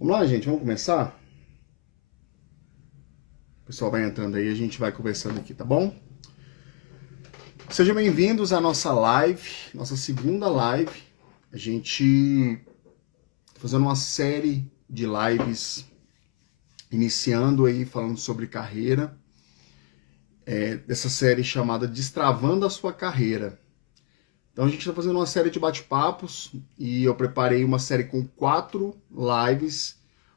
Vamos lá, gente, vamos começar? O pessoal vai entrando aí, a gente vai conversando aqui, tá bom? Sejam bem-vindos à nossa live, nossa segunda live. A gente tá fazendo uma série de lives, iniciando aí, falando sobre carreira, dessa série chamada Destravando a Sua Carreira. Então a gente está fazendo uma série de bate-papos e eu preparei uma série com 4 lives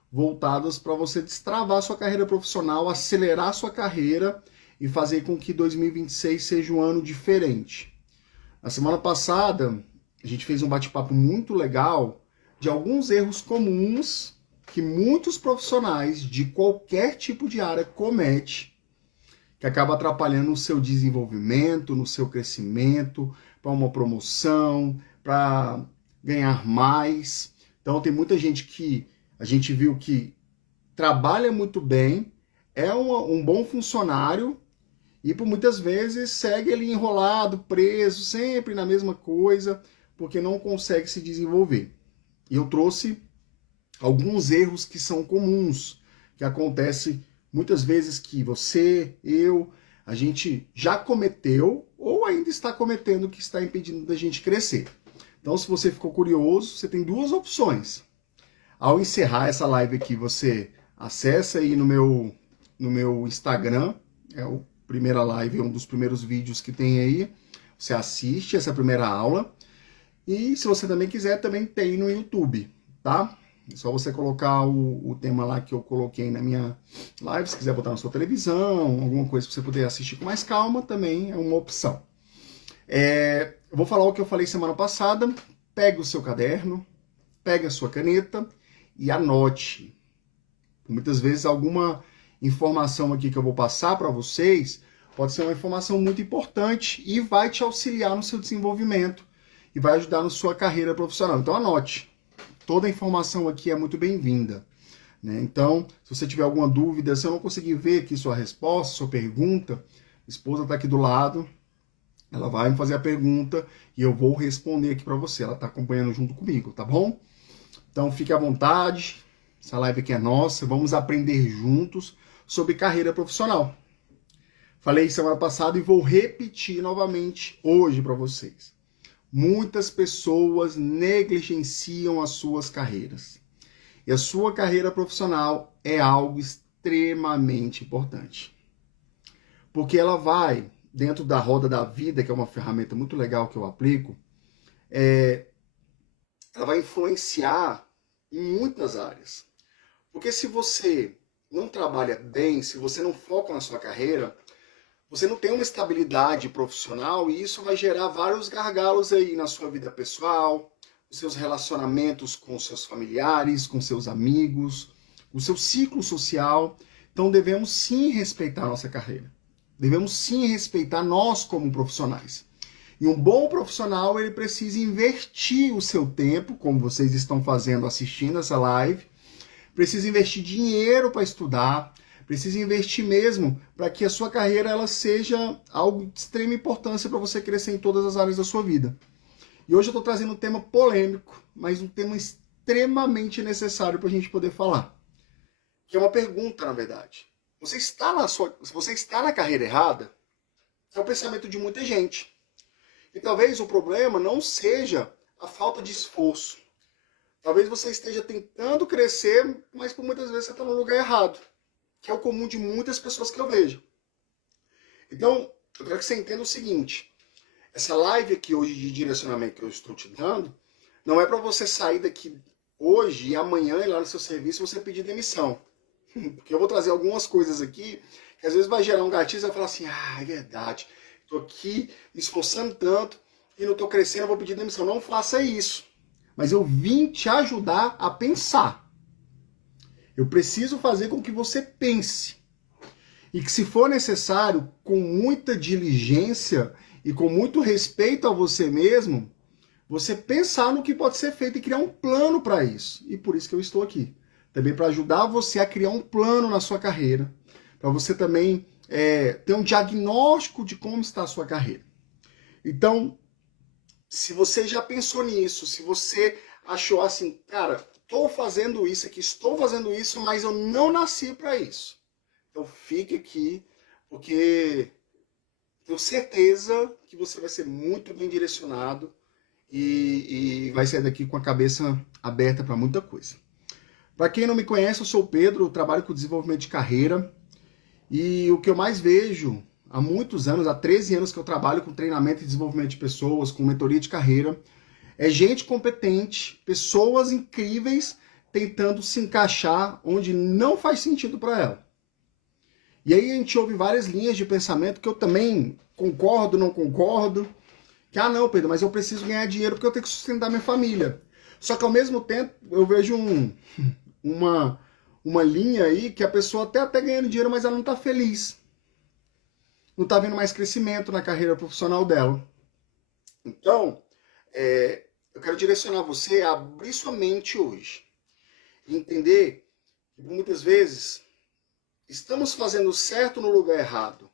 voltadas para você destravar a sua carreira profissional, acelerar a sua carreira e fazer com que 2026 seja um ano diferente. Na semana passada, a gente fez um bate-papo muito legal de alguns erros comuns que muitos profissionais de qualquer tipo de área cometem, que acaba atrapalhando o seu desenvolvimento, no seu crescimento, para uma promoção, para ganhar mais. Então tem muita gente que a gente viu que trabalha muito bem, é um bom funcionário e por muitas vezes segue ali enrolado, preso, sempre na mesma coisa, porque não consegue se desenvolver. E eu trouxe alguns erros que são comuns, que acontece muitas vezes que você, eu, a gente já cometeu ou ainda está cometendo, que está impedindo da gente crescer. Então, se você ficou curioso, você tem 2 opções. Ao encerrar essa live aqui, você acessa aí no meu Instagram, é a primeira live, é um dos primeiros vídeos que tem aí. Você assiste essa primeira aula. E se você também quiser, também tem no YouTube, tá? É só você colocar o tema lá que eu coloquei na minha live. Se quiser botar na sua televisão, alguma coisa para você poder assistir com mais calma, também é uma opção. Eu vou falar o que eu falei semana passada. Pegue o seu caderno, pegue a sua caneta e anote. Muitas vezes alguma informação aqui que eu vou passar para vocês pode ser uma informação muito importante e vai te auxiliar no seu desenvolvimento e vai ajudar na sua carreira profissional. Então anote. Toda a informação aqui é muito bem-vinda, né? Então, se você tiver alguma dúvida, se eu não conseguir ver aqui sua resposta, sua pergunta, a esposa está aqui do lado, ela vai me fazer a pergunta e eu vou responder aqui para você. Ela está acompanhando junto comigo, tá bom? Então, fique à vontade. Essa live aqui é nossa. Vamos aprender juntos sobre carreira profissional. Falei semana passada e vou repetir novamente hoje para vocês. Muitas pessoas negligenciam as suas carreiras. E a sua carreira profissional é algo extremamente importante. Porque ela vai, dentro da roda da vida, que é uma ferramenta muito legal que eu aplico, ela vai influenciar em muitas áreas. Porque se você não trabalha bem, se você não foca na sua carreira, você não tem uma estabilidade profissional e isso vai gerar vários gargalos aí na sua vida pessoal, nos seus relacionamentos com seus familiares, com seus amigos, o seu ciclo social. Então devemos sim respeitar a nossa carreira. Devemos sim respeitar nós como profissionais. E um bom profissional, ele precisa investir o seu tempo, como vocês estão fazendo assistindo essa live, precisa investir dinheiro para estudar, precisa investir mesmo para que a sua carreira ela seja algo de extrema importância para você crescer em todas as áreas da sua vida. E hoje eu estou trazendo um tema polêmico, mas um tema extremamente necessário para a gente poder falar. Que é uma pergunta, na verdade. Você está na carreira errada? É o pensamento de muita gente. E talvez o problema não seja a falta de esforço. Talvez você esteja tentando crescer, mas por muitas vezes você está no lugar errado. Que é o comum de muitas pessoas que eu vejo. Então, eu quero que você entenda o seguinte. Essa live aqui hoje de direcionamento que eu estou te dando, não é para você sair daqui hoje e amanhã ir lá no seu serviço você pedir demissão. Porque eu vou trazer algumas coisas aqui que às vezes vai gerar um gatilho e você vai falar assim, é verdade, estou aqui me esforçando tanto e não estou crescendo, eu vou pedir demissão. Não faça isso. Mas eu vim te ajudar a pensar. Eu preciso fazer com que você pense. E que se for necessário, com muita diligência e com muito respeito a você mesmo, você pensar no que pode ser feito e criar um plano para isso. E por isso que eu estou aqui. Também para ajudar você a criar um plano na sua carreira. Para você também ter um diagnóstico de como está a sua carreira. Então, se você já pensou nisso, se você achou assim, cara, estou fazendo isso aqui, estou fazendo isso, mas eu não nasci para isso. Então fique aqui, porque tenho certeza que você vai ser muito bem direcionado e vai sair daqui com a cabeça aberta para muita coisa. Para quem não me conhece, eu sou o Pedro, eu trabalho com desenvolvimento de carreira e o que eu mais vejo há muitos anos, há 13 anos que eu trabalho com treinamento e desenvolvimento de pessoas, com mentoria de carreira, é gente competente, pessoas incríveis tentando se encaixar onde não faz sentido para ela. E aí a gente ouve várias linhas de pensamento que eu também concordo, não concordo. Que, não, Pedro, mas eu preciso ganhar dinheiro porque eu tenho que sustentar minha família. Só que ao mesmo tempo eu vejo uma linha aí que a pessoa até ganhando dinheiro, mas ela não está feliz. Não está vendo mais crescimento na carreira profissional dela. Então, eu quero direcionar você a abrir sua mente hoje. E entender que muitas vezes estamos fazendo certo no lugar errado.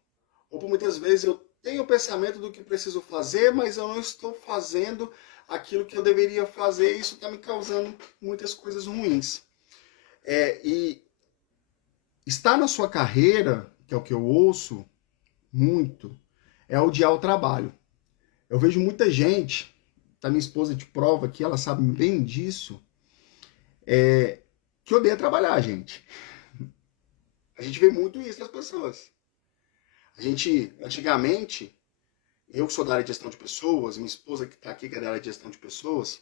Ou por muitas vezes eu tenho o pensamento do que preciso fazer, mas eu não estou fazendo aquilo que eu deveria fazer e isso está me causando muitas coisas ruins. E estar na sua carreira, que é o que eu ouço muito, é odiar o trabalho. Eu vejo muita gente, tá minha esposa de prova aqui, ela sabe bem disso, que odeia trabalhar, gente. A gente vê muito isso das pessoas. A gente, antigamente, eu que sou da área de gestão de pessoas, minha esposa que está aqui, que é da área de gestão de pessoas,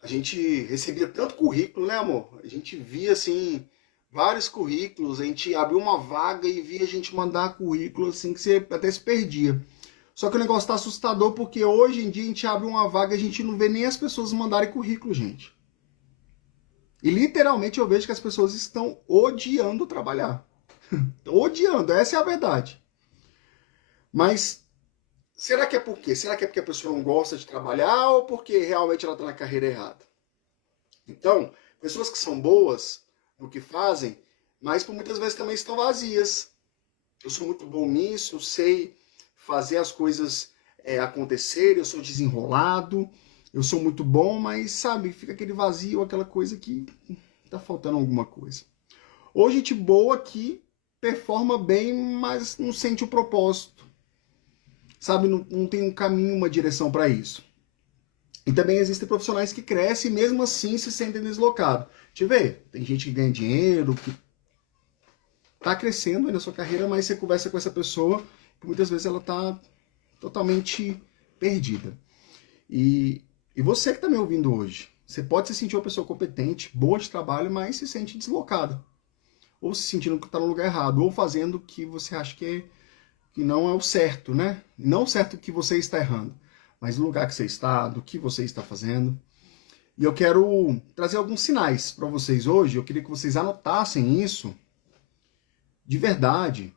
a gente recebia tanto currículo, né, amor? A gente via, assim, vários currículos, a gente abriu uma vaga e via a gente mandar currículo, assim, que você até se perdia. Só que o negócio tá assustador, porque hoje em dia a gente abre uma vaga e a gente não vê nem as pessoas mandarem currículo, gente. E literalmente eu vejo que as pessoas estão odiando trabalhar. Odiando, essa é a verdade. Mas será que é por quê? Será que é porque a pessoa não gosta de trabalhar ou porque realmente ela está na carreira errada? Então, pessoas que são boas no que fazem, mas por muitas vezes também estão vazias. Eu sou muito bom nisso, eu sei fazer as coisas acontecerem, eu sou desenrolado, eu sou muito bom, mas sabe, fica aquele vazio, aquela coisa que tá faltando alguma coisa. Ou gente boa que performa bem, mas não sente o propósito. Sabe, não tem um caminho, uma direção para isso. E também existem profissionais que crescem e mesmo assim se sentem deslocados. Deixa eu ver, tem gente que ganha dinheiro, que tá crescendo aí na sua carreira, mas você conversa com essa pessoa e muitas vezes ela tá totalmente perdida. E você que tá me ouvindo hoje, você pode se sentir uma pessoa competente, boa de trabalho, mas se sente deslocada. Ou se sentindo que está no lugar errado, ou fazendo o que você acha que não é o certo, né? Não o certo que você está errando, mas no lugar que você está, do que você está fazendo. E eu quero trazer alguns sinais para vocês hoje, eu queria que vocês anotassem isso de verdade.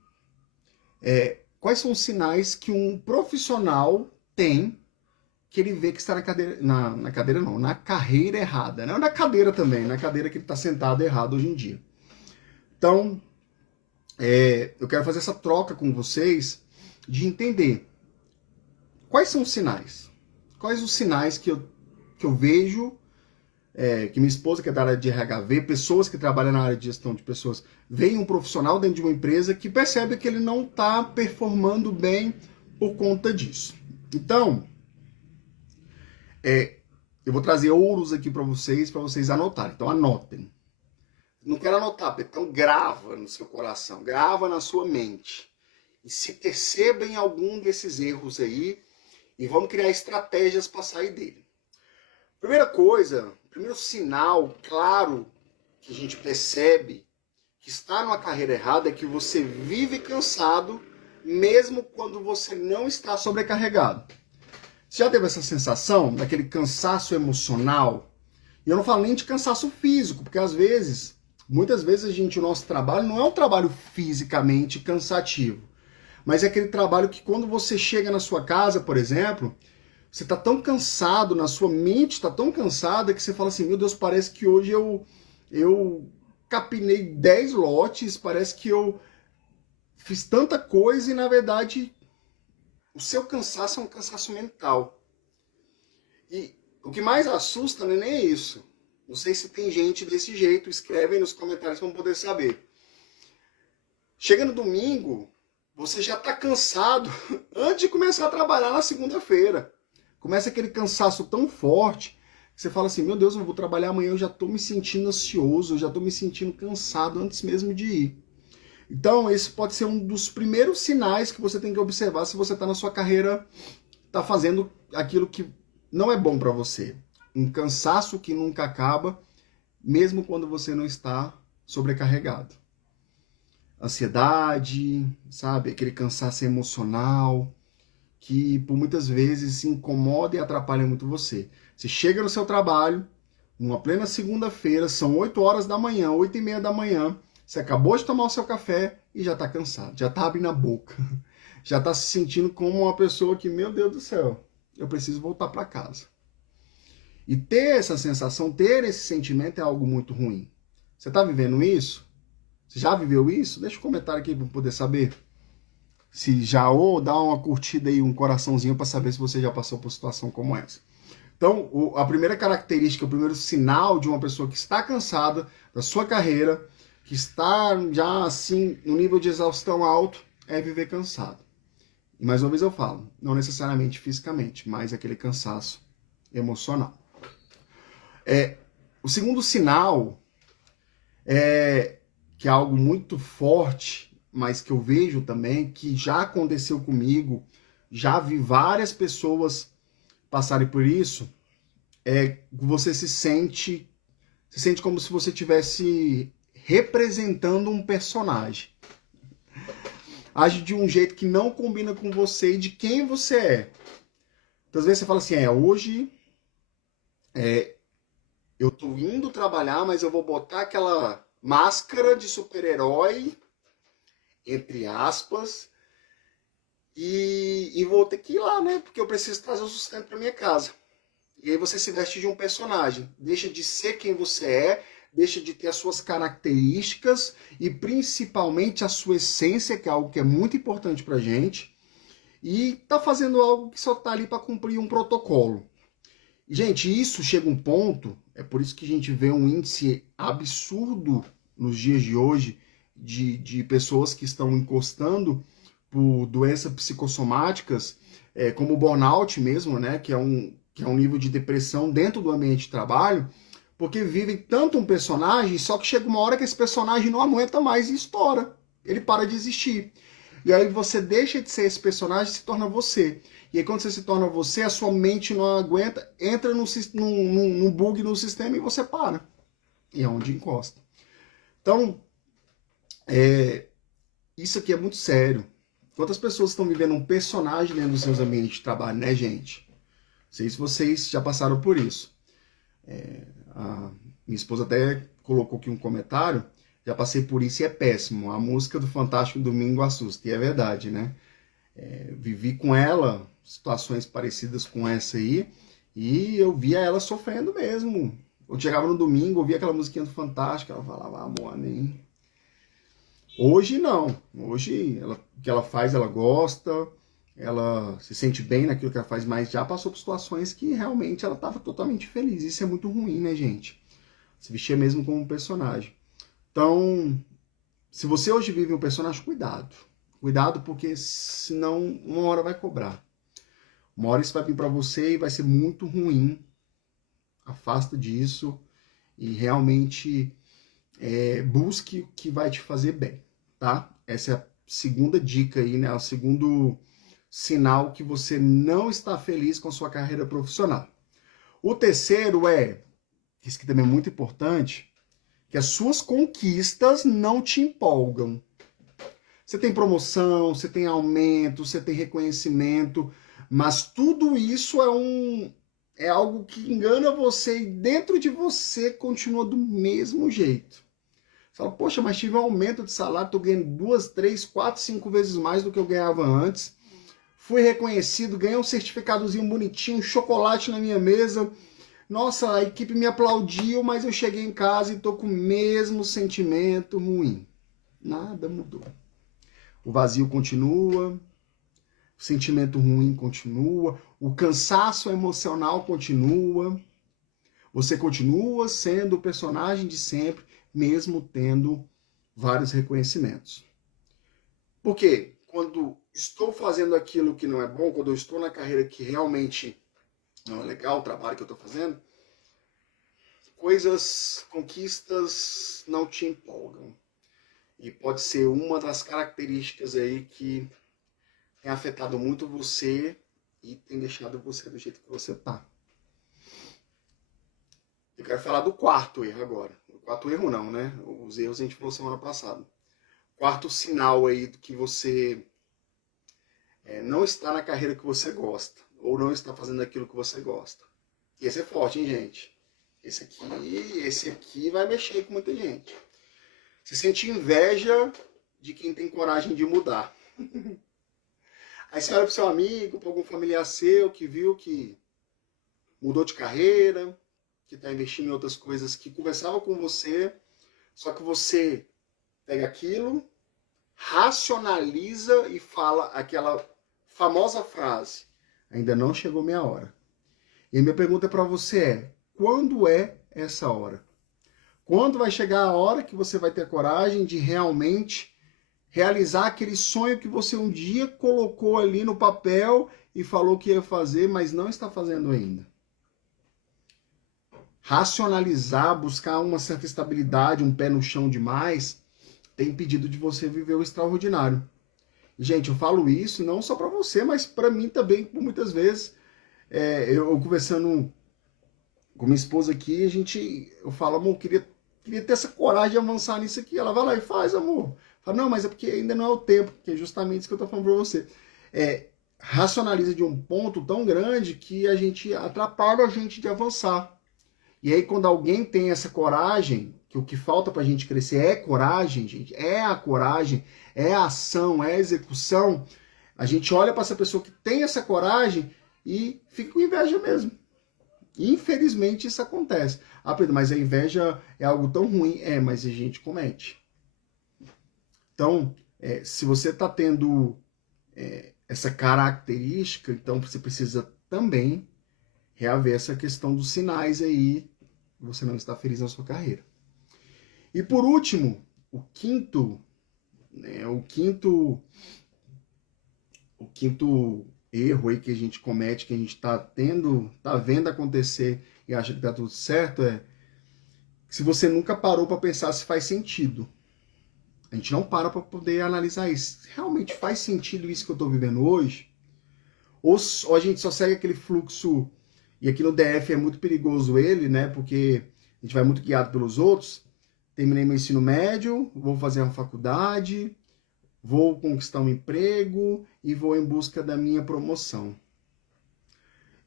Quais são os sinais que um profissional tem que ele vê que está na carreira errada. Não na cadeira também, na cadeira que ele está sentado errado hoje em dia. Então, eu quero fazer essa troca com vocês de entender quais são os sinais. Quais os sinais que eu vejo, que minha esposa, que é da área de RH, vê, pessoas que trabalham na área de gestão de pessoas, veem um profissional dentro de uma empresa que percebe que ele não está performando bem por conta disso. Então, eu vou trazer ouros aqui para vocês anotarem. Então anotem. Não quero anotar, então grava no seu coração, grava na sua mente. E se perceba em algum desses erros aí e vamos criar estratégias para sair dele. Primeira coisa, primeiro sinal claro que a gente percebe que está numa carreira errada é que você vive cansado mesmo quando você não está sobrecarregado. Você já teve essa sensação daquele cansaço emocional? E eu não falo nem de cansaço físico, porque às vezes, muitas vezes o nosso trabalho não é um trabalho fisicamente cansativo, mas é aquele trabalho que quando você chega na sua casa, por exemplo, você está tão cansado, na sua mente está tão cansada que você fala assim, meu Deus, parece que hoje eu capinei 10 lotes, parece que eu fiz tanta coisa e na verdade o seu cansaço é um cansaço mental. E o que mais assusta não é nem isso. Não sei se tem gente desse jeito, escreve aí nos comentários para poder saber. Chega no domingo, você já está cansado antes de começar a trabalhar na segunda-feira. Começa aquele cansaço tão forte que você fala assim, meu Deus, eu vou trabalhar amanhã, eu já estou me sentindo ansioso, eu já estou me sentindo cansado antes mesmo de ir. Então, esse pode ser um dos primeiros sinais que você tem que observar se você está na sua carreira, está fazendo aquilo que não é bom para você. Um cansaço que nunca acaba, mesmo quando você não está sobrecarregado. Ansiedade, sabe? Aquele cansaço emocional que por muitas vezes se incomoda e atrapalha muito você. Você chega no seu trabalho, numa plena segunda-feira, são 8 horas da manhã, 8h30 da manhã, você acabou de tomar o seu café e já está cansado, já está abrindo a boca, já está se sentindo como uma pessoa que, meu Deus do céu, eu preciso voltar para casa. E ter essa sensação, ter esse sentimento é algo muito ruim. Você está vivendo isso? Você já viveu isso? Deixa um comentário aqui para poder saber. Se já, ou dá uma curtida aí, um coraçãozinho para saber se você já passou por situação como essa. Então, a primeira característica, o primeiro sinal de uma pessoa que está cansada da sua carreira, que está já assim, no nível de exaustão alto, é viver cansado. E mais uma vez eu falo, não necessariamente fisicamente, mas aquele cansaço emocional. O segundo sinal que é algo muito forte, mas que eu vejo também, que já aconteceu comigo, já vi várias pessoas passarem por isso, você se sente como se você estivesse representando um personagem. Age de um jeito que não combina com você e de quem você é. Então, às vezes você fala assim, hoje eu tô indo trabalhar, mas eu vou botar aquela máscara de super-herói, entre aspas, e vou ter que ir lá, né? Porque eu preciso trazer o sustento para minha casa. E aí você se veste de um personagem. Deixa de ser quem você é, deixa de ter as suas características e principalmente a sua essência, que é algo que é muito importante pra gente, e tá fazendo algo que só tá ali para cumprir um protocolo. Gente, isso chega um ponto, é por isso que a gente vê um índice absurdo nos dias de hoje de pessoas que estão encostando por doenças psicossomáticas, como o burnout mesmo, né, que é um nível de depressão dentro do ambiente de trabalho, porque vivem tanto um personagem, só que chega uma hora que esse personagem não aguenta mais e estoura. Ele para de existir. E aí você deixa de ser esse personagem e se torna você. E aí quando você se torna você, a sua mente não aguenta, entra num bug no sistema e você para. E é onde encosta. Então, isso aqui é muito sério. Quantas pessoas estão vivendo um personagem dentro dos seus ambientes de trabalho, né, gente? Não sei se vocês já passaram por isso. A minha esposa até colocou aqui um comentário. Já passei por isso e é péssimo. A música do Fantástico Domingo assusta. E é verdade, né? Vivi com ela situações parecidas com essa aí. E eu via ela sofrendo mesmo. Eu chegava no domingo, ouvia aquela musiquinha do Fantástico. Ela falava, amor, nem... Hoje não. Hoje o que ela faz, ela gosta. Ela se sente bem naquilo que ela faz, mas já passou por situações que realmente ela estava totalmente feliz. Isso é muito ruim, né, gente? Se vestir mesmo como um personagem. Então, se você hoje vive um personagem, cuidado. Cuidado, porque senão uma hora vai cobrar. Uma hora isso vai vir para você e vai ser muito ruim. Afasta disso e realmente busque o que vai te fazer bem, tá? Essa é a segunda dica aí, né? O segundo sinal que você não está feliz com a sua carreira profissional. O terceiro isso que também é muito importante, que as suas conquistas não te empolgam. Você tem promoção, você tem aumento, você tem reconhecimento, mas tudo isso é algo que engana você e dentro de você continua do mesmo jeito. Você fala, poxa, mas tive um aumento de salário, estou ganhando 2, 3, 4, 5 vezes mais do que eu ganhava antes. Fui reconhecido, ganhei um certificadozinho bonitinho, um chocolate na minha mesa. Nossa, a equipe me aplaudiu, mas eu cheguei em casa e estou com o mesmo sentimento ruim. Nada mudou. O vazio continua, o sentimento ruim continua, o cansaço emocional continua, Você continua sendo o personagem de sempre, mesmo tendo vários reconhecimentos. Por quê? Quando estou fazendo aquilo que não é bom, quando eu estou na carreira que realmente não é legal, o trabalho que eu estou fazendo, coisas, conquistas não te empolgam. E pode ser uma das características aí que tem afetado muito você e tem deixado você do jeito que você tá. Eu quero falar do quarto erro agora. O quarto erro não, né? Os erros a gente falou semana passada. Quarto sinal aí do que você não está na carreira que você gosta. Ou não está fazendo aquilo que você gosta. E esse é forte, hein, gente? Esse aqui vai mexer com muita gente. Você sente inveja de quem tem coragem de mudar. Aí você olha para o seu amigo, para algum familiar seu que viu que mudou de carreira, que está investindo em outras coisas, que conversava com você, só que você pega aquilo, racionaliza e fala aquela famosa frase: ainda não chegou minha hora. E a minha pergunta para você é: quando é essa hora? Quando vai chegar a hora que você vai ter coragem de realmente realizar aquele sonho que você um dia colocou ali no papel e falou que ia fazer, mas não está fazendo ainda? Racionalizar, buscar uma certa estabilidade, um pé no chão demais, tem impedido de você viver o extraordinário. Gente, eu falo isso não só para você, mas para mim também, por muitas vezes. Eu conversando com minha esposa aqui, eu falo, amor, queria ter essa coragem de avançar nisso aqui. Ela vai lá e faz, amor. Fala, não, mas é porque ainda não é o tempo, que é justamente isso que eu tô falando para você. Racionaliza de um ponto tão grande que a gente atrapalha a gente de avançar. E aí, quando alguém tem essa coragem, que o que falta pra gente crescer é coragem, gente, é a coragem, é a ação, é a execução, a gente olha para essa pessoa que tem essa coragem e fica com inveja mesmo. Infelizmente isso acontece. Ah, Pedro, mas a inveja é algo tão ruim. Mas a gente comete. Então, se você está tendo essa característica, então você precisa também reaver essa questão dos sinais aí que você não está feliz na sua carreira. E por último, o quinto erro aí que a gente comete, que a gente tá vendo acontecer e acha que tá tudo certo, é se você nunca parou para pensar se faz sentido. A gente não para para poder analisar isso. Realmente faz sentido isso que eu tô vivendo hoje? Ou a gente só segue aquele fluxo, e aqui no DF é muito perigoso ele, né? Porque a gente vai muito guiado pelos outros. Terminei meu ensino médio, vou fazer uma faculdade, vou conquistar um emprego e vou em busca da minha promoção.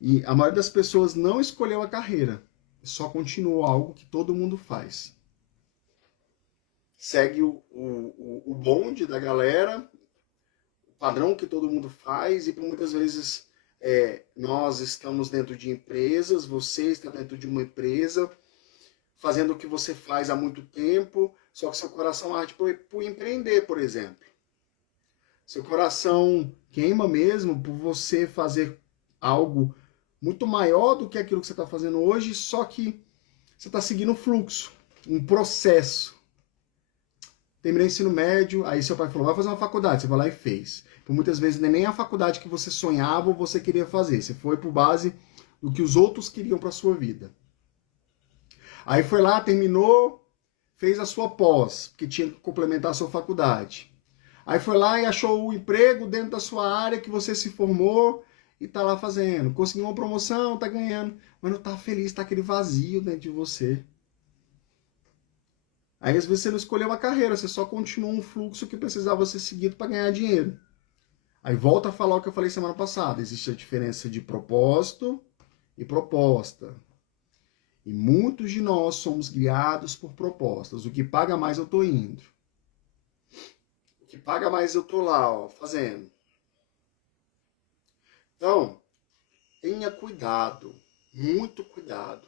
E a maioria das pessoas não escolheu a carreira, só continuou algo que todo mundo faz. Segue o bonde da galera, o padrão que todo mundo faz, e por muitas vezes nós estamos dentro de empresas, você está dentro de uma empresa, fazendo o que você faz há muito tempo, só que seu coração arde por empreender, por exemplo. Seu coração queima mesmo por você fazer algo muito maior do que aquilo que você está fazendo hoje, só que você está seguindo um fluxo, um processo. Terminei o ensino médio, aí seu pai falou, vai fazer uma faculdade, você vai lá e fez. Por muitas vezes não é nem a faculdade que você sonhava ou você queria fazer, você foi por base do que os outros queriam para sua vida. Aí foi lá, terminou, fez a sua pós, porque tinha que complementar a sua faculdade. Aí foi lá e achou o emprego dentro da sua área que você se formou e tá lá fazendo. Conseguiu uma promoção, tá ganhando, mas não tá feliz, tá aquele vazio dentro de você. Aí às vezes você não escolheu uma carreira, você só continuou um fluxo que precisava ser seguido para ganhar dinheiro. Aí volta a falar o que eu falei semana passada, existe a diferença de propósito e proposta. E muitos de nós somos guiados por propostas. O que paga mais eu tô indo. O que paga mais eu tô lá, fazendo. Então, tenha cuidado, muito cuidado.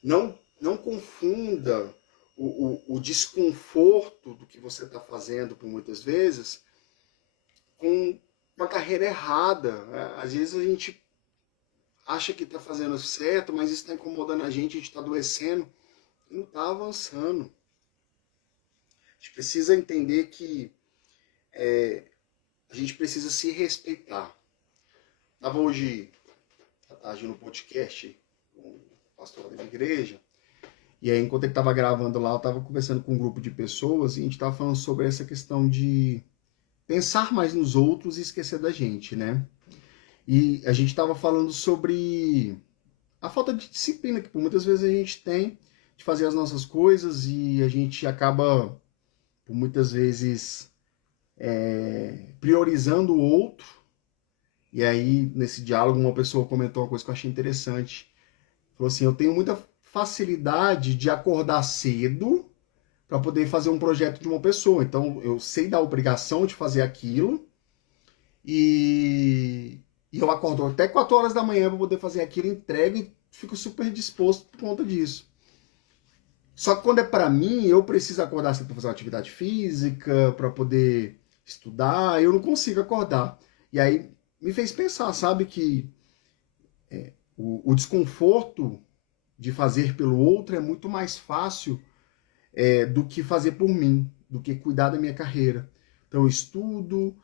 Não confunda o desconforto do que você está fazendo por muitas vezes com a carreira errada. Às vezes a gente acha que está fazendo certo, mas isso está incomodando a gente está adoecendo, e não está avançando. A gente precisa entender que a gente precisa se respeitar. Estava hoje à tarde no podcast com o pastor da igreja, e aí enquanto ele estava gravando lá, eu estava conversando com um grupo de pessoas e a gente estava falando sobre essa questão de pensar mais nos outros e esquecer da gente, né? E a gente estava falando sobre a falta de disciplina que por muitas vezes a gente tem de fazer as nossas coisas e a gente acaba, por muitas vezes, priorizando o outro. E aí, nesse diálogo, uma pessoa comentou uma coisa que eu achei interessante. Falou assim, eu tenho muita facilidade de acordar cedo para poder fazer um projeto de uma pessoa. Então, eu sei da obrigação de fazer aquilo e eu acordo até 4 horas da manhã para poder fazer aquilo, entrego e fico super disposto por conta disso. Só que quando é para mim, eu preciso acordar cedo para fazer uma atividade física, para poder estudar, eu não consigo acordar. E aí me fez pensar, sabe, que o desconforto de fazer pelo outro é muito mais fácil do que fazer por mim, do que cuidar da minha carreira. Então eu estudo,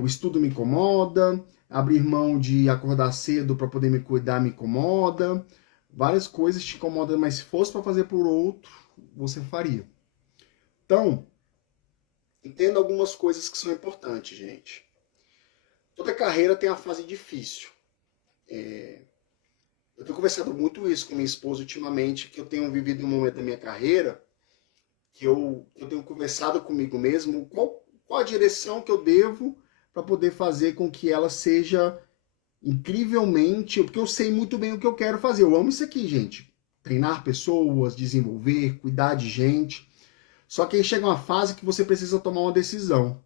o estudo me incomoda, abrir mão de acordar cedo para poder me cuidar me incomoda, várias coisas te incomodam, mas se fosse para fazer por outro, você faria. Então, entenda algumas coisas que são importantes, gente. Toda carreira tem a fase difícil. Eu tenho conversado muito isso com minha esposa ultimamente, que eu tenho vivido um momento da minha carreira que eu tenho conversado comigo mesmo, qual a direção que eu devo para poder fazer com que ela seja incrivelmente, porque eu sei muito bem o que eu quero fazer. Eu amo isso aqui, gente. Treinar pessoas, desenvolver, cuidar de gente. Só que aí chega uma fase que você precisa tomar uma decisão.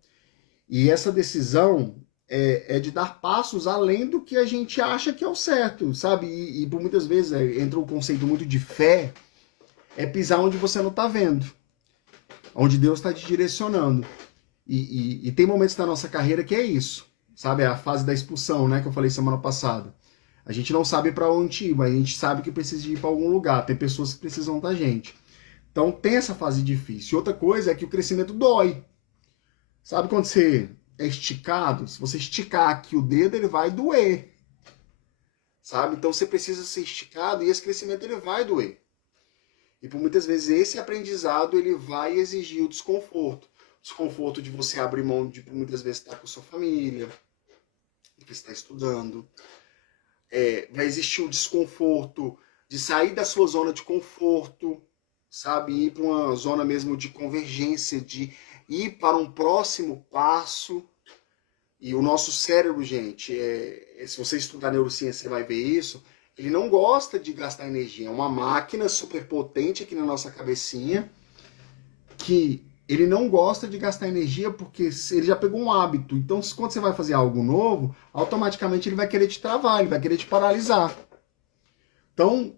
E essa decisão é de dar passos além do que a gente acha que é o certo, sabe? E por muitas vezes entra um conceito muito de fé, é pisar onde você não está vendo, onde Deus está te direcionando. E tem momentos da nossa carreira que é isso, sabe? É a fase da expulsão, né? Que eu falei semana passada. A gente não sabe para onde ir, mas a gente sabe que precisa ir para algum lugar. Tem pessoas que precisam da gente. Então tem essa fase difícil. Outra coisa é que o crescimento dói. Sabe quando você é esticado? Se você esticar aqui o dedo, ele vai doer. Sabe? Então você precisa ser esticado e esse crescimento ele vai doer. E por muitas vezes esse aprendizado ele vai exigir o desconforto. O desconforto de você abrir mão de muitas vezes estar com sua família, de você estar estudando. Vai existir o desconforto de sair da sua zona de conforto, sabe? Ir para uma zona mesmo de convergência, de ir para um próximo passo. E o nosso cérebro, gente, se você estudar neurociência, você vai ver isso, ele não gosta de gastar energia. É uma máquina super potente aqui na nossa cabecinha, que ele não gosta de gastar energia porque ele já pegou um hábito. Então, quando você vai fazer algo novo, automaticamente ele vai querer te travar, ele vai querer te paralisar. Então,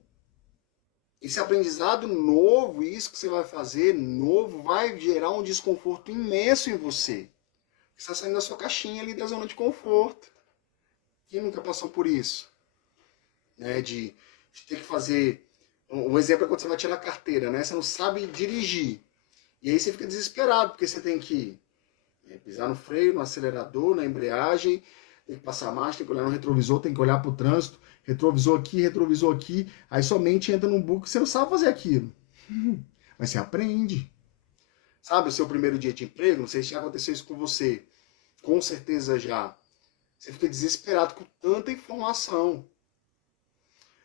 esse aprendizado novo, isso que você vai fazer novo, vai gerar um desconforto imenso em você. Você está saindo da sua caixinha ali da zona de conforto. Quem nunca passou por isso? De ter que fazer... Um exemplo é quando você vai tirar a carteira, né? Você não sabe dirigir. E aí você fica desesperado, porque você tem que pisar no freio, no acelerador, na embreagem, tem que passar a marcha, tem que olhar no retrovisor, tem que olhar para o trânsito, retrovisor aqui, aí somente entra num bug que você não sabe fazer aquilo. Mas você aprende. Sabe o seu primeiro dia de emprego? Não sei se já aconteceu isso com você. Com certeza já. Você fica desesperado com tanta informação.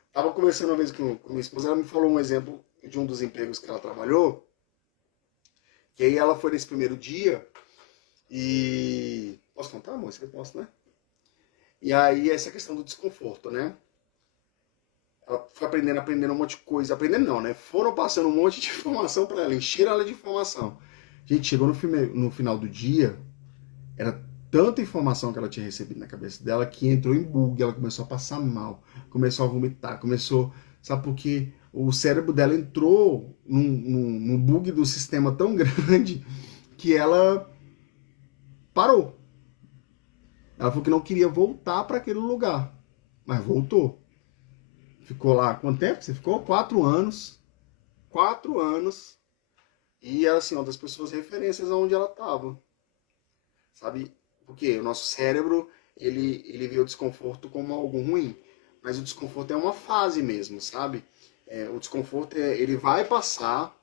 Estava conversando uma vez com minha esposa, ela me falou um exemplo de um dos empregos que ela trabalhou, que aí ela foi nesse primeiro dia e... Posso contar, amor? Você posso, né? E aí essa questão do desconforto, né? Ela foi aprendendo um monte de coisa. Aprendendo não, né? Foram passando um monte de informação para ela, encheram ela de informação. Gente, chegou no final do dia, era tanta informação que ela tinha recebido na cabeça dela que entrou em bug, ela começou a passar mal, começou a vomitar, sabe por quê? O cérebro dela entrou num bug do sistema tão grande que ela parou. Ela falou que não queria voltar para aquele lugar, mas voltou. ficou lá, quanto tempo? Você ficou? 4 anos. 4 anos. E era assim, uma das pessoas referências aonde ela estava. Sabe? Porque o nosso cérebro, ele vê o desconforto como algo ruim. Mas o desconforto é uma fase mesmo, sabe? O desconforto, ele vai passar.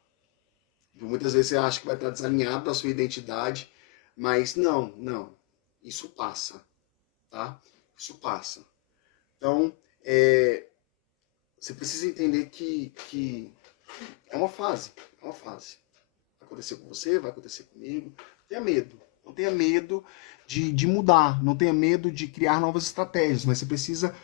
Muitas vezes você acha que vai estar desalinhado da sua identidade. Mas não. Isso passa, tá? Isso passa. Então, você precisa entender que é uma fase. É uma fase. Vai acontecer com você, vai acontecer comigo. Não tenha medo. Não tenha medo de mudar. Não tenha medo de criar novas estratégias. Mas você precisa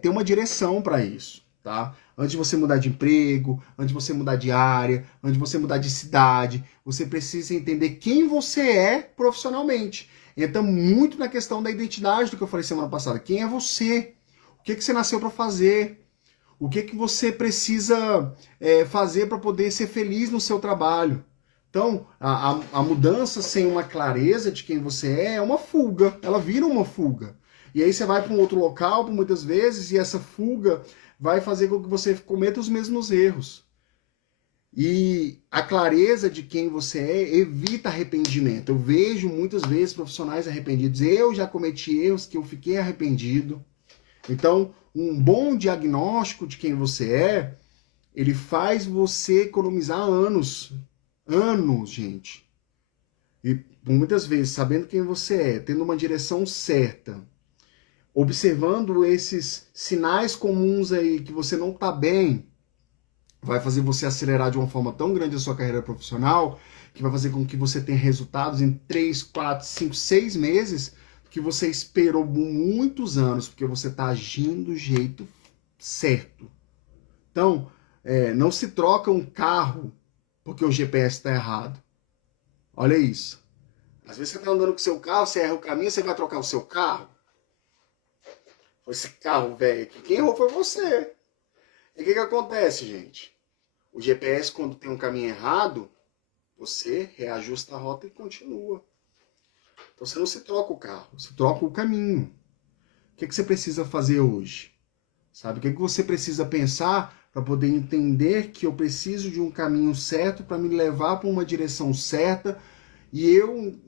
ter uma direção para isso, tá? Antes de você mudar de emprego, antes de você mudar de área, antes de você mudar de cidade, você precisa entender quem você é profissionalmente. Entra muito na questão da identidade do que eu falei semana passada. Quem é você? O que você nasceu para fazer? O que você precisa fazer para poder ser feliz no seu trabalho? Então, a mudança sem uma clareza de quem você é uma fuga. Ela vira uma fuga. E aí você vai para um outro local, muitas vezes, e essa fuga vai fazer com que você cometa os mesmos erros. E a clareza de quem você é evita arrependimento. Eu vejo muitas vezes profissionais arrependidos. Eu já cometi erros que eu fiquei arrependido. Então, um bom diagnóstico de quem você é, ele faz você economizar anos. Anos, gente. E muitas vezes, sabendo quem você é, tendo uma direção certa, observando esses sinais comuns aí que você não está bem, vai fazer você acelerar de uma forma tão grande a sua carreira profissional, que vai fazer com que você tenha resultados em 3, 4, 5, 6 meses, que você esperou muitos anos, porque você está agindo do jeito certo. Então, não se troca um carro porque o GPS está errado. Olha isso. Às vezes você está andando com o seu carro, você erra o caminho, você vai trocar o seu carro. Foi esse carro velho aqui. Quem errou foi você. E o que acontece, gente? O GPS, quando tem um caminho errado, você reajusta a rota e continua. Então você não se troca o carro, você troca o caminho. O que você precisa fazer hoje? Sabe? O que você precisa pensar para poder entender que eu preciso de um caminho certo para me levar para uma direção certa e eu,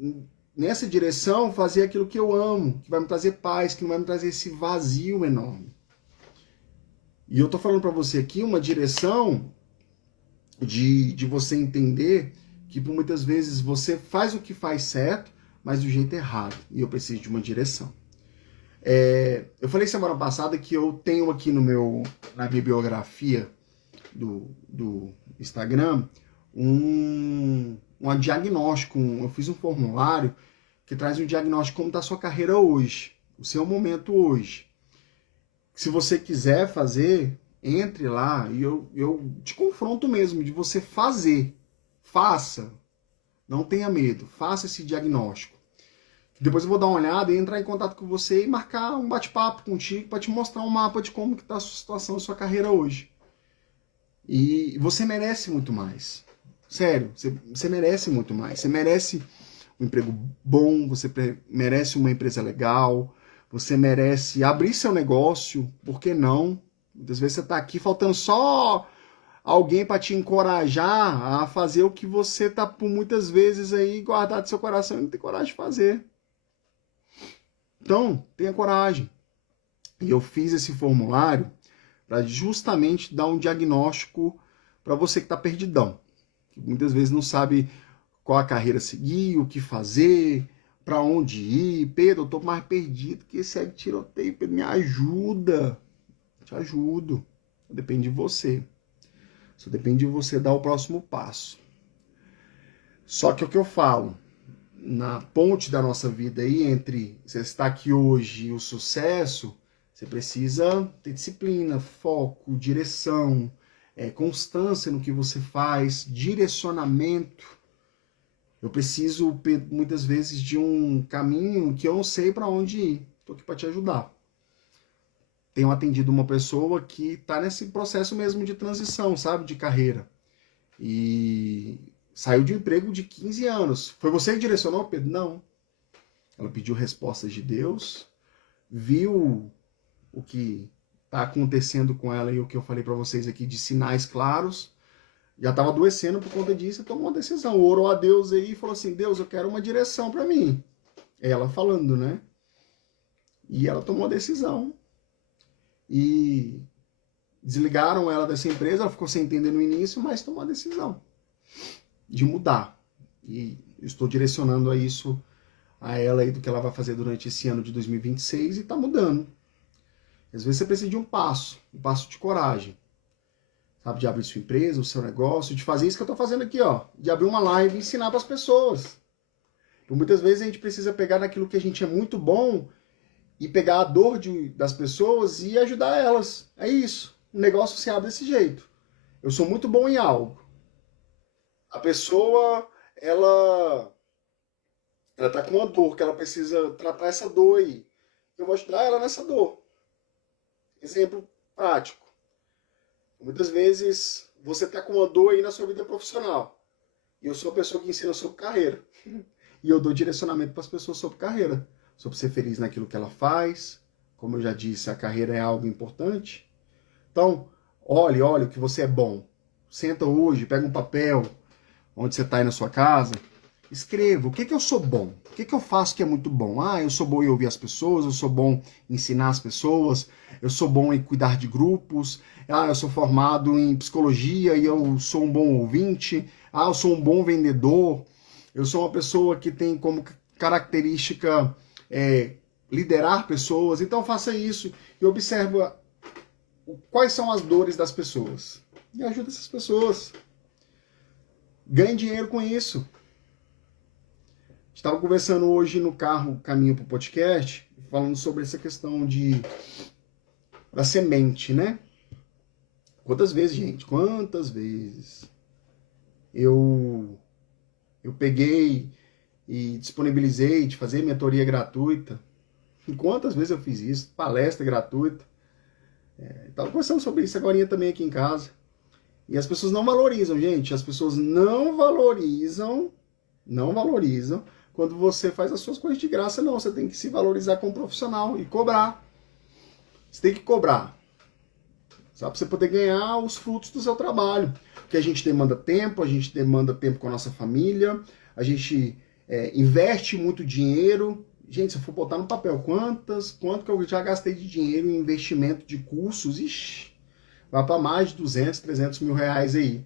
nessa direção, fazer aquilo que eu amo, que vai me trazer paz, que não vai me trazer esse vazio enorme. E eu tô falando para você aqui uma direção de você entender que por muitas vezes você faz o que faz certo, mas do jeito errado. E eu preciso de uma direção. Eu falei semana passada que eu tenho aqui na minha biografia do Instagram um diagnóstico. Eu fiz um formulário que traz um diagnóstico como está a sua carreira hoje, o seu momento hoje. Se você quiser fazer, entre lá e eu te confronto mesmo de você fazer. Faça. Não tenha medo. Faça esse diagnóstico. Depois eu vou dar uma olhada e entrar em contato com você e marcar um bate-papo contigo para te mostrar um mapa de como está a sua situação, a sua carreira hoje. E você merece muito mais. Sério, você merece muito mais. Você merece um emprego bom, você merece uma empresa legal, você merece abrir seu negócio, por que não? Muitas vezes você está aqui faltando só alguém para te encorajar a fazer o que você está por muitas vezes aí guardado no seu coração e não tem coragem de fazer. Então, tenha coragem. E eu fiz esse formulário para justamente dar um diagnóstico para você que está perdidão. Que muitas vezes não sabe qual a carreira seguir, o que fazer, para onde ir. Pedro, eu estou mais perdido que esse tiroteio. Pedro, me ajuda. Te ajudo. Depende de você. Só depende de você dar o próximo passo. Só que o que eu falo, na ponte da nossa vida aí, entre você estar aqui hoje e o sucesso, você precisa ter disciplina, foco, direção, constância no que você faz, direcionamento. Eu preciso, muitas vezes, de um caminho que eu não sei para onde ir. Estou aqui para te ajudar. Tenho atendido uma pessoa que está nesse processo mesmo de transição, sabe? De carreira. E saiu de um emprego de 15 anos. Foi você que direcionou, Pedro? Não. Ela pediu respostas de Deus, viu o que tá acontecendo com ela e o que eu falei para vocês aqui de sinais claros. Já estava adoecendo por conta disso e tomou uma decisão. Orou a Deus aí e falou assim, Deus, eu quero uma direção para mim. Ela falando, né? E ela tomou a decisão. E desligaram ela dessa empresa, ela ficou sem entender no início, mas tomou a decisão de mudar. E eu estou direcionando a isso a ela aí do que ela vai fazer durante esse ano de 2026 e está mudando. Às vezes você precisa de um passo de coragem. Sabe, de abrir sua empresa, o seu negócio, de fazer isso que eu estou fazendo aqui, ó, de abrir uma live e ensinar para as pessoas. Então, muitas vezes a gente precisa pegar naquilo que a gente é muito bom e pegar a dor das pessoas e ajudar elas. É isso. O negócio se abre desse jeito. Eu sou muito bom em algo. A pessoa, ela tá com uma dor, que ela precisa tratar essa dor aí. Eu vou ajudar ela nessa dor. Exemplo prático. Muitas vezes você está com uma dor aí na sua vida profissional. E eu sou a pessoa que ensina sobre carreira. E eu dou direcionamento para as pessoas sobre carreira. Sobre ser feliz naquilo que ela faz. Como eu já disse, a carreira é algo importante. Então, olhe o que você é bom. Senta hoje, pega um papel, onde você está aí na sua casa. Escreva, o que eu sou bom? O que eu faço que é muito bom? Ah, eu sou bom em ouvir as pessoas, eu sou bom em ensinar as pessoas, eu sou bom em cuidar de grupos, ah, eu sou formado em psicologia e eu sou um bom ouvinte, ah, eu sou um bom vendedor, eu sou uma pessoa que tem como característica liderar pessoas. Então faça isso e observa quais são as dores das pessoas e ajuda essas pessoas. Ganhe dinheiro com isso. Estava conversando hoje no carro, caminho para o podcast, falando sobre essa questão da semente, né? Quantas vezes, gente? Quantas vezes eu peguei e disponibilizei de fazer mentoria gratuita? E quantas vezes eu fiz isso? Palestra gratuita. Estava conversando sobre isso agora também aqui em casa. E as pessoas não valorizam, gente. As pessoas não valorizam quando você faz as suas coisas de graça. Não, você tem que se valorizar como profissional e cobrar. Você tem que cobrar. Sabe? Pra você poder ganhar os frutos do seu trabalho. Porque a gente demanda tempo com a nossa família, a gente investe muito dinheiro. Gente, se eu for botar no papel quanto que eu já gastei de dinheiro em investimento de cursos, ixi, vai para mais de 200, 300 mil reais aí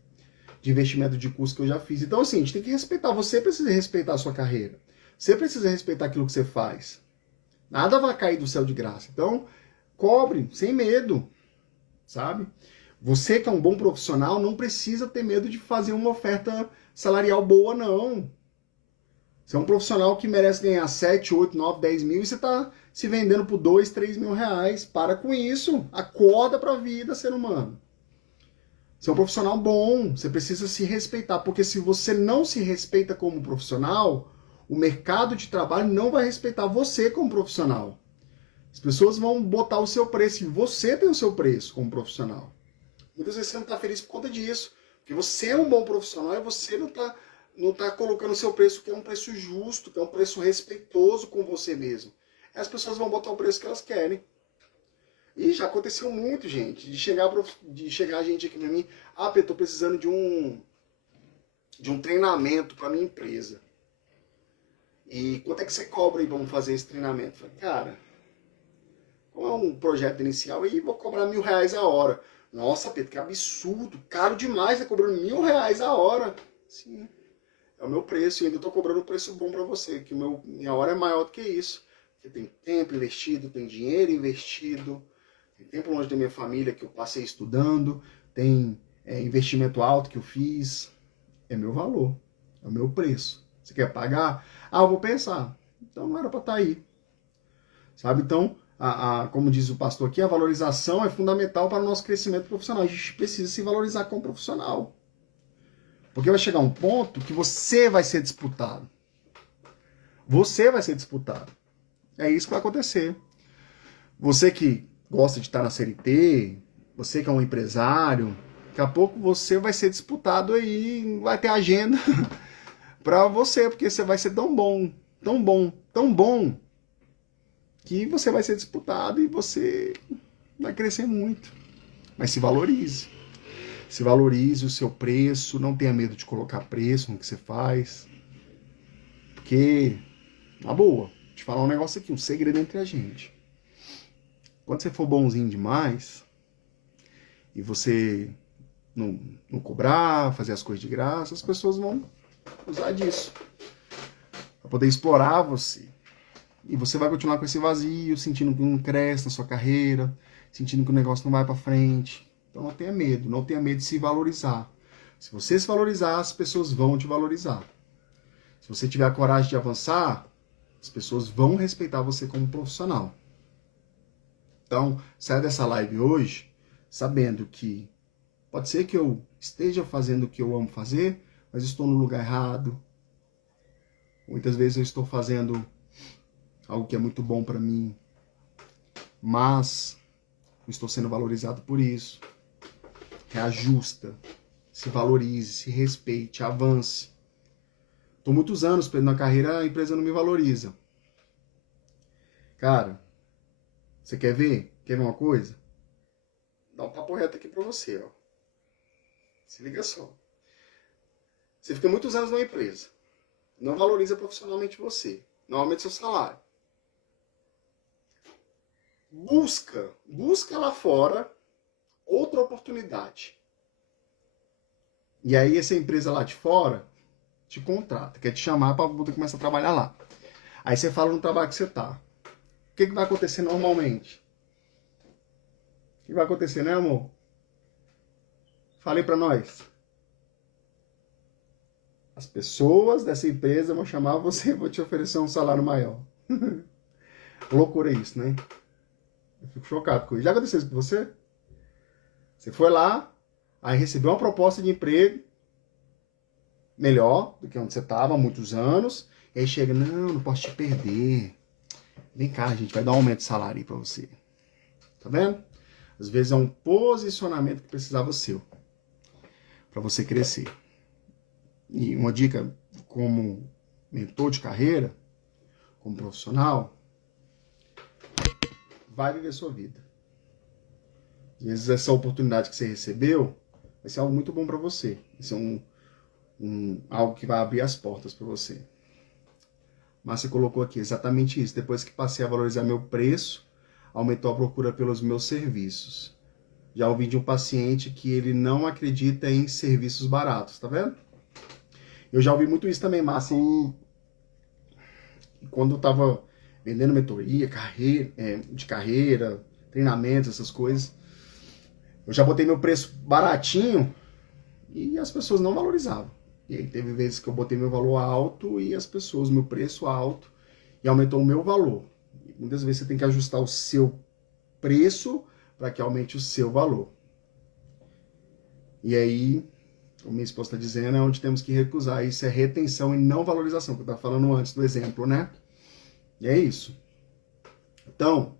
de investimento de curso que eu já fiz. Então, assim, a gente tem que respeitar. Você precisa respeitar a sua carreira. Você precisa respeitar aquilo que você faz. Nada vai cair do céu de graça. Então, cobre, sem medo, sabe? Você que é um bom profissional não precisa ter medo de fazer uma oferta salarial boa, não. Você é um profissional que merece ganhar 7, 8, 9, 10 mil e você está se vendendo por 2, 3 mil reais. Para com isso. Acorda para a vida, ser humano. Você é um profissional bom, você precisa se respeitar, porque se você não se respeita como profissional, o mercado de trabalho não vai respeitar você como profissional. As pessoas vão botar o seu preço e você tem o seu preço como profissional. Muitas vezes você não está feliz por conta disso, porque você é um bom profissional e você não está colocando o seu preço, que é um preço justo, que é um preço respeitoso com você mesmo. Aí as pessoas vão botar o preço que elas querem. E já aconteceu muito, gente, de chegar a gente aqui pra mim, Pedro, eu tô precisando de um treinamento pra minha empresa. E quanto é que você cobra aí pra fazer esse treinamento? Eu falei, cara, como é um projeto inicial, aí vou cobrar R$1.000 a hora. Nossa, Pedro, que absurdo, caro demais, tá cobrando R$1.000 a hora. Sim, é o meu preço, e ainda tô cobrando um preço bom pra você, que minha hora é maior do que isso. Porque tem tempo investido, tem dinheiro investido, tem tempo longe da minha família que eu passei estudando, tem investimento alto que eu fiz. É meu valor, é o meu preço. Você quer pagar? Eu vou pensar. Então não era para estar aí. Sabe? Então, como diz o pastor aqui, a valorização é fundamental para o nosso crescimento profissional. A gente precisa se valorizar como profissional. Porque vai chegar um ponto que você vai ser disputado. Você vai ser disputado. É isso que vai acontecer. Você que gosta de estar na CLT, você que é um empresário, daqui a pouco você vai ser disputado aí, vai ter agenda para você, porque você vai ser tão bom, que você vai ser disputado e você vai crescer muito. Mas se valorize. Se valorize o seu preço, não tenha medo de colocar preço no que você faz. Porque, na boa, vou te falar um negócio aqui, um segredo entre a gente. Quando você for bonzinho demais, e você não cobrar, fazer as coisas de graça, as pessoas vão usar disso para poder explorar você. E você vai continuar com esse vazio, sentindo que não cresce na sua carreira, sentindo que o negócio não vai para frente. Então não tenha medo, não tenha medo de se valorizar. Se você se valorizar, as pessoas vão te valorizar. Se você tiver a coragem de avançar, as pessoas vão respeitar você como profissional. Então, saia dessa live hoje sabendo que pode ser que eu esteja fazendo o que eu amo fazer, mas estou no lugar errado. Muitas vezes eu estou fazendo algo que é muito bom para mim, mas eu estou sendo valorizado por isso. Reajusta, se valorize, se respeite, avance. Estou muitos anos na carreira, a empresa não me valoriza. Cara, você quer ver? Quer ver uma coisa? Dá um papo reto aqui pra você, ó. Se liga só. Você fica muitos anos numa empresa, não valoriza profissionalmente você, não aumenta seu salário. Busca lá fora outra oportunidade. E aí essa empresa lá de fora te contrata, quer te chamar para poder começar a trabalhar lá. Aí você fala no trabalho que você tá. O que vai acontecer normalmente? O que vai acontecer, né, amor? Falei para nós. As pessoas dessa empresa vão chamar você e vão te oferecer um salário maior. Loucura isso, né? Eu fico chocado com isso. Já aconteceu isso com você? Você foi lá, aí recebeu uma proposta de emprego melhor do que onde você estava há muitos anos, e aí chega, não posso te perder. Vem cá, a gente vai dar um aumento de salário aí pra você. Tá vendo? Às vezes é um posicionamento que precisava seu, para você crescer. E uma dica como mentor de carreira, como profissional, vai viver sua vida. Às vezes essa oportunidade que você recebeu vai ser algo muito bom para você. Vai ser algo que vai abrir as portas para você. Mas você colocou aqui exatamente isso. Depois que passei a valorizar meu preço, aumentou a procura pelos meus serviços. Já ouvi de um paciente que ele não acredita em serviços baratos, tá vendo? Eu já ouvi muito isso também, Márcia. Quando eu tava vendendo mentoria, de carreira, treinamentos, essas coisas, eu já botei meu preço baratinho e as pessoas não valorizavam. E aí teve vezes que eu botei meu valor alto e as pessoas, meu preço alto, e aumentou o meu valor. E muitas vezes você tem que ajustar o seu preço para que aumente o seu valor. E aí, como minha esposa está dizendo, é onde temos que recusar. Isso é retenção e não valorização, que eu estava falando antes do exemplo, né? E é isso. Então,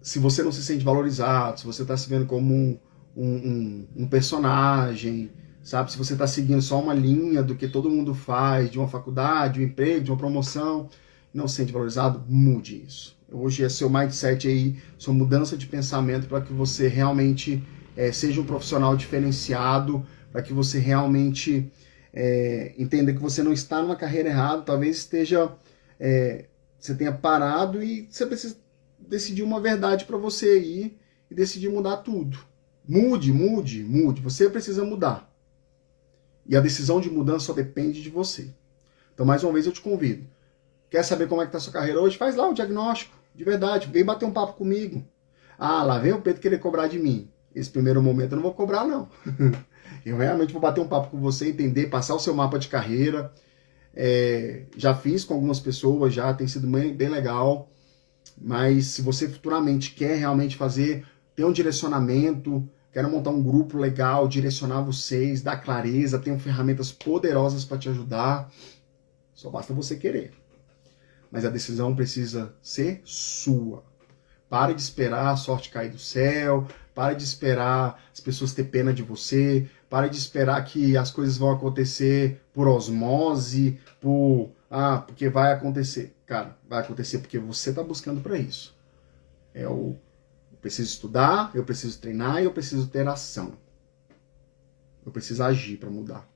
se você não se sente valorizado, se você está se vendo como um personagem, sabe? Se você está seguindo só uma linha do que todo mundo faz, de uma faculdade, de um emprego, de uma promoção, não se sente valorizado, mude isso. Hoje é seu mindset aí, sua mudança de pensamento para que você realmente seja um profissional diferenciado, para que você realmente entenda que você não está numa carreira errada, talvez você tenha parado e você precisa decidir uma verdade para você aí e decidir mudar tudo. Mude. Você precisa mudar. E a decisão de mudança só depende de você. Então, mais uma vez, eu te convido. Quer saber como é que está a sua carreira hoje? Faz lá o diagnóstico, de verdade. Vem bater um papo comigo. Ah, lá vem o Pedro querer cobrar de mim. Esse primeiro momento eu não vou cobrar, não. Eu realmente vou bater um papo com você, entender, passar o seu mapa de carreira. Já fiz com algumas pessoas, já tem sido bem legal. Mas se você futuramente quer realmente ter um direcionamento, quero montar um grupo legal, direcionar vocês, dar clareza, tenho ferramentas poderosas para te ajudar, só basta você querer. Mas a decisão precisa ser sua. Pare de esperar a sorte cair do céu, pare de esperar as pessoas ter pena de você, pare de esperar que as coisas vão acontecer por osmose, porque vai acontecer. Cara, vai acontecer porque você está buscando para isso. É o preciso estudar, eu preciso treinar e eu preciso ter ação. Eu preciso agir para mudar.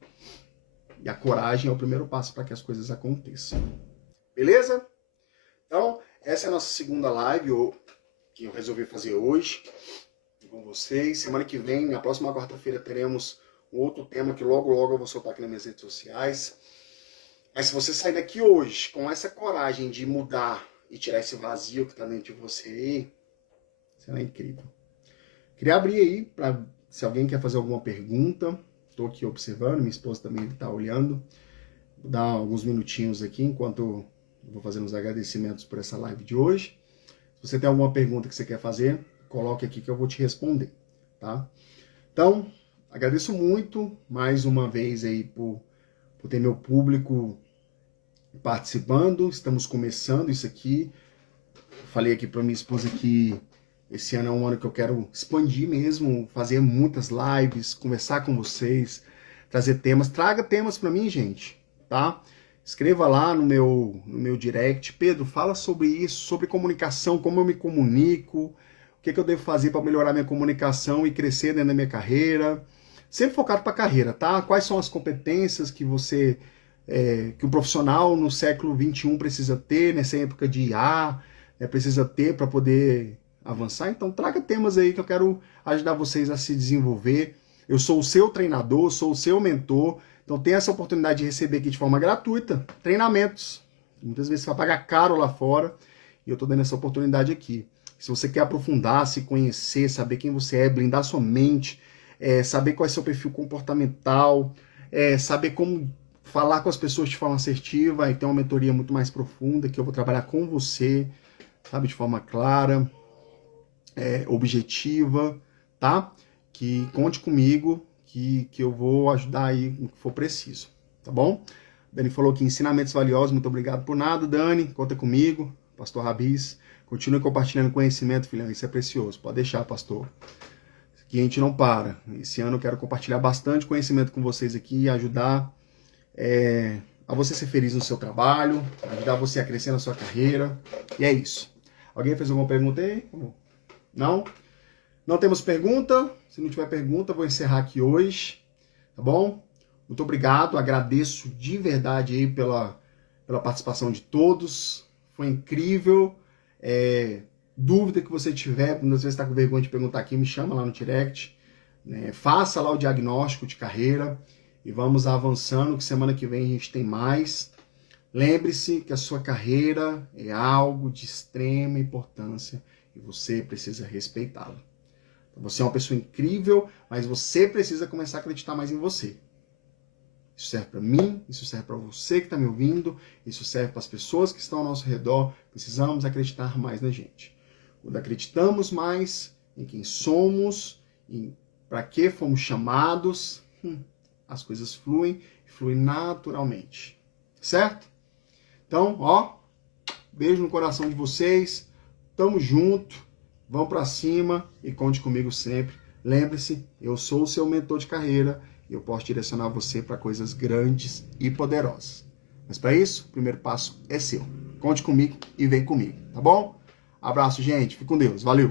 E a coragem é o primeiro passo para que as coisas aconteçam. Beleza? Então, essa é a nossa segunda live que eu resolvi fazer hoje com vocês. Semana que vem, na próxima quarta-feira, teremos um outro tema que logo eu vou soltar aqui nas minhas redes sociais. Mas se você sair daqui hoje com essa coragem de mudar e tirar esse vazio que está dentro de você aí, será incrível. Queria abrir aí para se alguém quer fazer alguma pergunta. Estou aqui observando, minha esposa também está olhando. Vou dar alguns minutinhos aqui enquanto eu vou fazendo os agradecimentos por essa live de hoje. Se você tem alguma pergunta que você quer fazer, coloque aqui que eu vou te responder, tá? Então, agradeço muito mais uma vez aí por ter meu público participando. Estamos começando isso aqui. Falei aqui para minha esposa que esse ano é um ano que eu quero expandir mesmo, fazer muitas lives, conversar com vocês, trazer temas. Traga temas para mim, gente, tá? Escreva lá no meu direct. Pedro, fala sobre isso, sobre comunicação, como eu me comunico, o que eu devo fazer para melhorar minha comunicação e crescer dentro da minha carreira. Sempre focado para a carreira, tá? Quais são as competências que que o profissional no século XXI precisa ter, nessa época de IA, precisa ter para poder avançar? Então traga temas aí que eu quero ajudar vocês a se desenvolver. Eu sou o seu treinador, sou o seu mentor, então tem essa oportunidade de receber aqui de forma gratuita treinamentos. Muitas vezes você vai pagar caro lá fora e eu estou dando essa oportunidade aqui. Se você quer aprofundar, se conhecer, saber quem você é, blindar sua mente, saber qual é seu perfil comportamental, saber como falar com as pessoas de forma assertiva, e ter uma mentoria muito mais profunda, que eu vou trabalhar com você, sabe, de forma clara, objetiva, tá? Que conte comigo, que eu vou ajudar aí no que for preciso, tá bom? Dani falou que ensinamentos valiosos, muito obrigado por nada, Dani, conta comigo, Pastor Rabis. Continue compartilhando conhecimento, filhão, isso é precioso. Pode deixar, pastor. Que a gente não para. Esse ano eu quero compartilhar bastante conhecimento com vocês aqui e ajudar a você ser feliz no seu trabalho, ajudar você a crescer na sua carreira. E é isso. Alguém fez alguma pergunta aí? Não? Não temos pergunta? Se não tiver pergunta, eu vou encerrar aqui hoje. Tá bom? Muito obrigado. Agradeço de verdade aí pela participação de todos. Foi incrível. Dúvida que você tiver, às vezes está com vergonha de perguntar aqui, me chama lá no direct, né? Faça lá o diagnóstico de carreira e vamos avançando, que semana que vem a gente tem mais. Lembre-se que a sua carreira é algo de extrema importância e você precisa respeitá-la. Você é uma pessoa incrível, mas você precisa começar a acreditar mais em você. Isso serve para mim, isso serve para você que está me ouvindo, isso serve para as pessoas que estão ao nosso redor. Precisamos acreditar mais na gente. Quando acreditamos mais em quem somos, para que fomos chamados, as coisas fluem naturalmente. Certo? Então, beijo no coração de vocês. Tamo junto. Vamos para cima e conte comigo sempre. Lembre-se, eu sou o seu mentor de carreira. Eu posso direcionar você para coisas grandes e poderosas. Mas para isso, o primeiro passo é seu. Conte comigo e vem comigo, tá bom? Abraço, gente. Fique com Deus. Valeu!